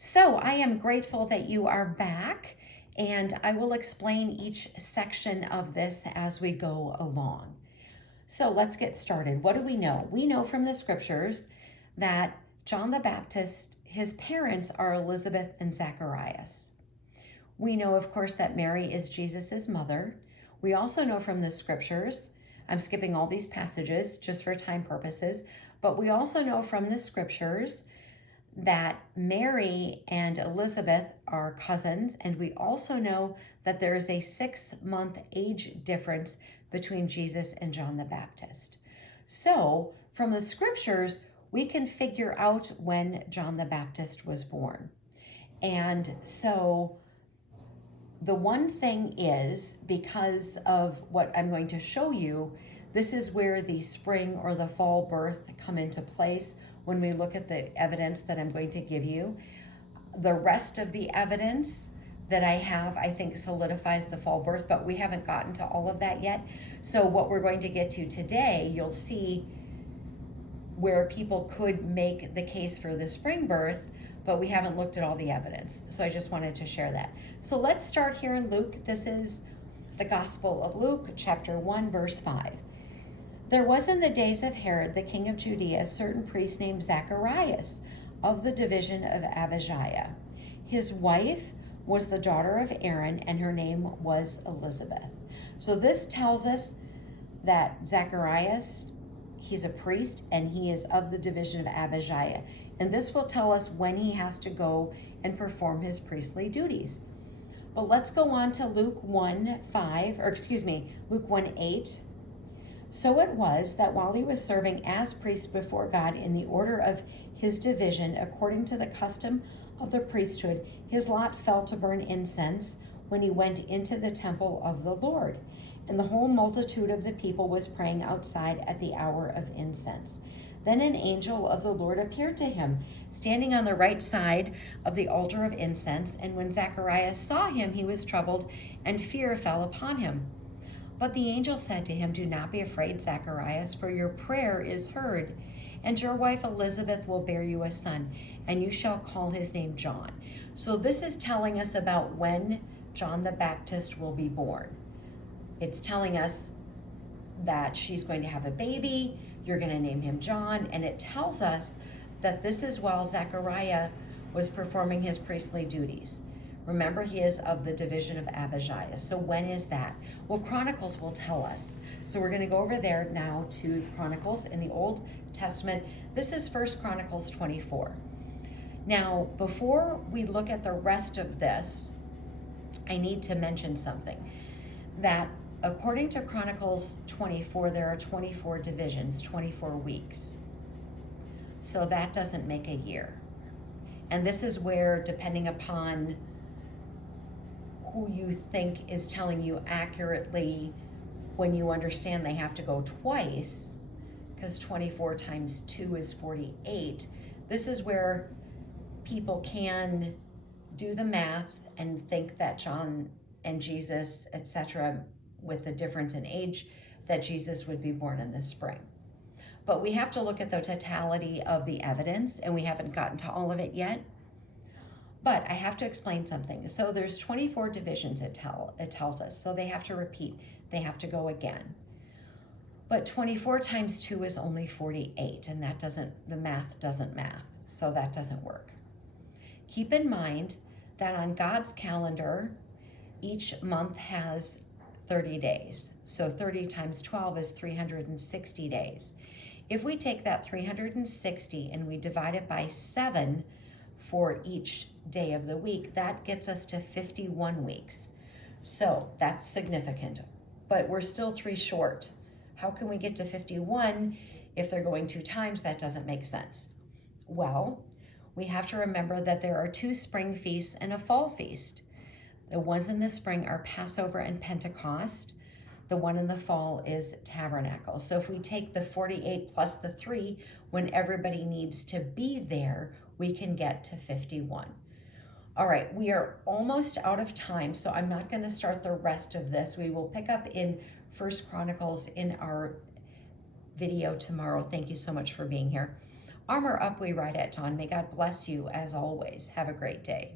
So I am grateful that you are back, and I will explain each section of this as we go along. So let's get started. What do we know? We know from the scriptures that John the Baptist, his parents are Elizabeth and Zacharias. We know, of course, that Mary is Jesus's mother. We also know from the scriptures, I'm skipping all these passages just for time purposes, but we also know from the scriptures that Mary and Elizabeth are cousins, and we also know that there is a 6-month age difference between Jesus and John the Baptist. So, from the scriptures, we can figure out when John the Baptist was born. And so, the one thing is, because of what I'm going to show you, this is where the spring or the fall birth come into place when we look at the evidence that I'm going to give you. The rest of the evidence that I have, I think, solidifies the fall birth, but we haven't gotten to all of that yet. So what we're going to get to today, you'll see where people could make the case for the spring birth, but we haven't looked at all the evidence. So I just wanted to share that. So let's start here in Luke. This is the Gospel of Luke, chapter 1, verse 5. There was in the days of Herod, the king of Judea, a certain priest named Zacharias of the division of Abijah. His wife was the daughter of Aaron, and her name was Elizabeth. So this tells us that Zacharias, he's a priest, and he is of the division of Abijah. And this will tell us when he has to go and perform his priestly duties. But let's go on to Luke 1:8. So it was that while he was serving as priest before God in the order of his division, according to the custom of the priesthood, his lot fell to burn incense when he went into the temple of the Lord. And the whole multitude of the people was praying outside at the hour of incense. Then an angel of the Lord appeared to him, standing on the right side of the altar of incense. And when Zacharias saw him, he was troubled, and fear fell upon him. But the angel said to him, "Do not be afraid, Zacharias, for your prayer is heard, and your wife Elizabeth will bear you a son, and you shall call his name John." So this is telling us about when John the Baptist will be born. It's telling us that she's going to have a baby, you're going to name him John, and it tells us that this is while Zechariah was performing his priestly duties. Remember, he is of the division of Abijah. So when is that? Well, Chronicles will tell us. So we're going to go over there now to Chronicles in the Old Testament. This is 1 Chronicles 24. Now, before we look at the rest of this, I need to mention something. That according to Chronicles 24, there are 24 divisions, 24 weeks. So that doesn't make a year. And this is where, depending upon who you think is telling you accurately, when you understand they have to go twice, because 24 times 2 is 48, this is where people can do the math and think that John and Jesus, etc., with the difference in age, that Jesus would be born in the spring. But we have to look at the totality of the evidence, and we haven't gotten to all of it yet. But I have to explain something. So there's 24 divisions, it tells us. So they have to repeat. They have to go again. But 24 times 2 is only 48, and the math doesn't math. So that doesn't work. Keep in mind that on God's calendar, each month has 30 days. So 30 times 12 is 360 days. If we take that 360 and we divide it by 7 for each day of the week, that gets us to 51 weeks. So that's significant, but we're still 3 short. How can we get to 51 if they're going 2 times? That doesn't make sense. Well, we have to remember that there are 2 spring feasts and a fall feast. The ones in the spring are Passover and Pentecost. The one in the fall is Tabernacle. So if we take the 48 plus the 3, when everybody needs to be there, we can get to 51. All right, we are almost out of time, so I'm not going to start the rest of this. We will pick up in 1 Chronicles in our video tomorrow. Thank you so much for being here. Armor Up, we write at Dawn. May God bless you as always. Have a great day.